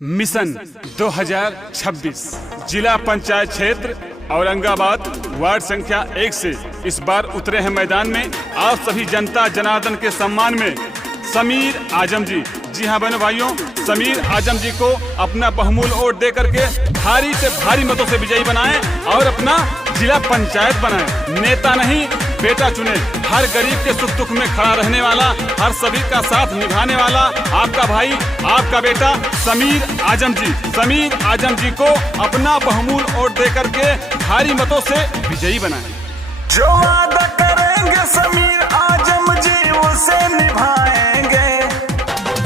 Mission 2026 जिला पंचायत क्षेत्र Aurangabad ward संख्या 1 से इस बार उतरे हैं मैदान में आप सभी जनता जनार्दन के सम्मान में समीर आजम जी। जी हाँ बहनों भाइयों, समीर आजम जी को अपना बहुमूल्य वोट दे करके भारी से भारी मतों से विजयी बनाएं और अपना जिला पंचायत बनाएं। नेता नहीं बेटा चुने, हर गरीब के सुख दुख में खड़ा रहने वाला, हर सभी का साथ निभाने वाला आपका भाई, आपका बेटा समीर आजम जी। समीर आजम जी को अपना बहुमूल्य वोट दे करके भारी मतों से विजयी बनाएं। जो वादा करेंगे समीर आजम जी उसे निभाएंगे।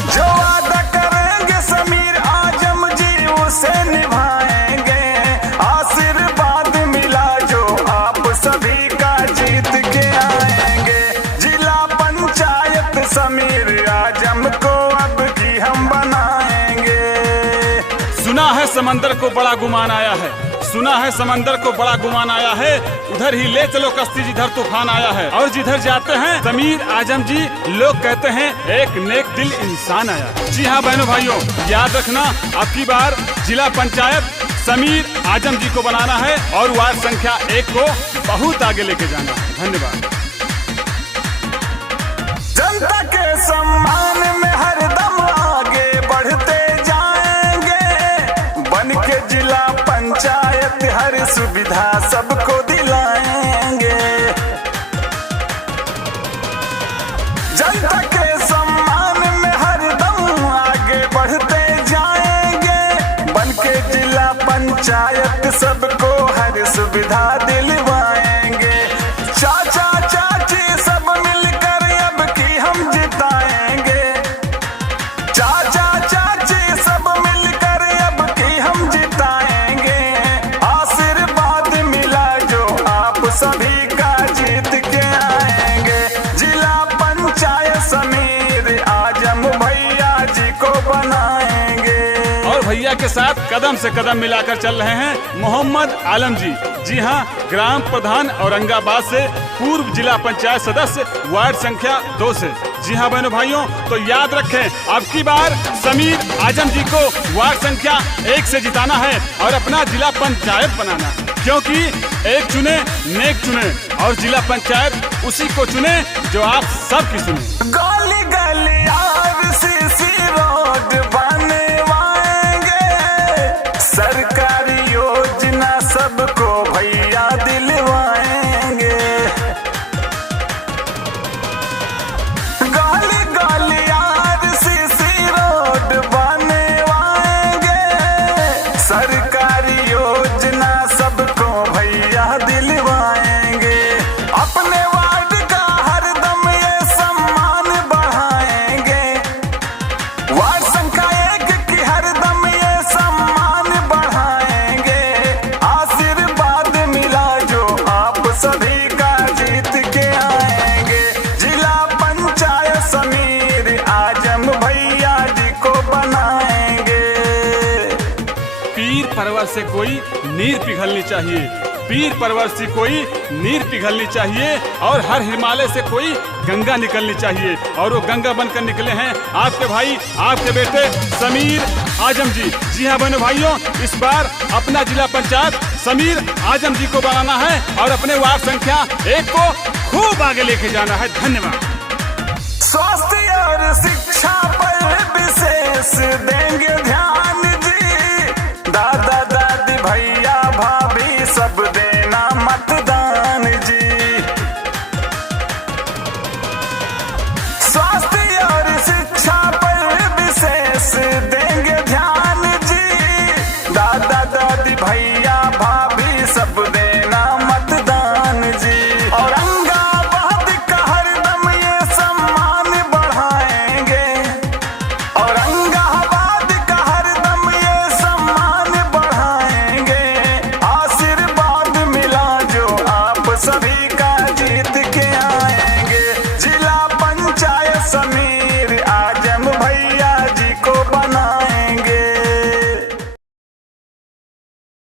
जो वादा करेंगे समीर आजम जी उसे निभाएंगे। आशीर्वाद मिला जो आप सभी का जीत के आएंगे। जिला पंचायत समीर आजम को अब की हम बनाएंगे। सुना है समंदर को बड़ा गुमान आया है, सुना है समंदर को बड़ा गुमान आया है, उधर ही ले चलो कश्ती जिधर तूफान आया है। और जिधर जाते हैं समीर आजम जी लोग कहते हैं एक नेक दिल इंसान आया। जी हाँ बहनों भाइयों, याद रखना अब की बार जिला पंचायत समीर आजम जी को बनाना है और वार्ड संख्या 1 को बहुत आगे लेके जाना है। धन्यवाद। जनता के सम्मान में हरदम आगे बढ़ते जाएंगे। बन के जिला पंचायत हर सुविधा सबको दिलाएंगे। जनता के सम्मान में हरदम आगे बढ़ते जाएंगे। बन के जिला पंचायत सबको हर सुविधा दिलवाएंगे। चाचा चाची सब मिलकर अब की हम जिताएंगे। चाचा चाची सब मिलकर अब की हम जिताएंगे। आशीर्वाद मिला जो आप सभी का जीत के आएंगे। जिला पंचायत समीर आजम भैया जी को बनाएंगे। और भैया के साथ कदम से कदम मिलाकर चल रहे हैं मोहम्मद आलम जी। जी हाँ, ग्राम प्रधान औरंगाबाद से, पूर्व जिला पंचायत सदस्य वार्ड संख्या 2 से। जी हाँ बहनों भाइयों, तो याद रखें अब की बार समीर आजम जी को वार्ड संख्या 1 से जिताना है और अपना जिला पंचायत बनाना है। क्योंकि एक चुने नेक चुने और जिला पंचायत उसी को चुने जो आप सबकी सुने। गली गली RCC रोड बनवाएंगे। सरकारी योजना सबको भैया दिलवाएंगे। गली गली RCC रोड बनवाएंगे। सरकारी योजना सबको भैया दिलवाएंगे। अपने वार्ड का हरदम ये सम्मान बढ़ाएंगे। वार्ड संख्या 1 की हरदम ये सम्मान बढ़ाएंगे। आशीर्वाद मिला जो आप सभी का जीत के आएंगे। जिला पंचायत समीर आजम भैया जी को बनाएंगे। पीर परवर से कोई नीर पिघलनी चाहिए, पीर परवर से कोई नीर पिघलनी चाहिए और हर हिमालय से कोई गंगा निकलनी चाहिए। और वो गंगा बनकर निकले हैं आपके भाई, आपके बेटे समीर आजम जी। जी हाँ बहनों भाइयों, इस बार अपना जिला पंचायत समीर आजम जी को बनाना है और अपने वार्ड संख्या 1 को खूब आगे लेके जाना है। धन्यवाद। स्वास्थ्य और शिक्षा पर विशेष देंगे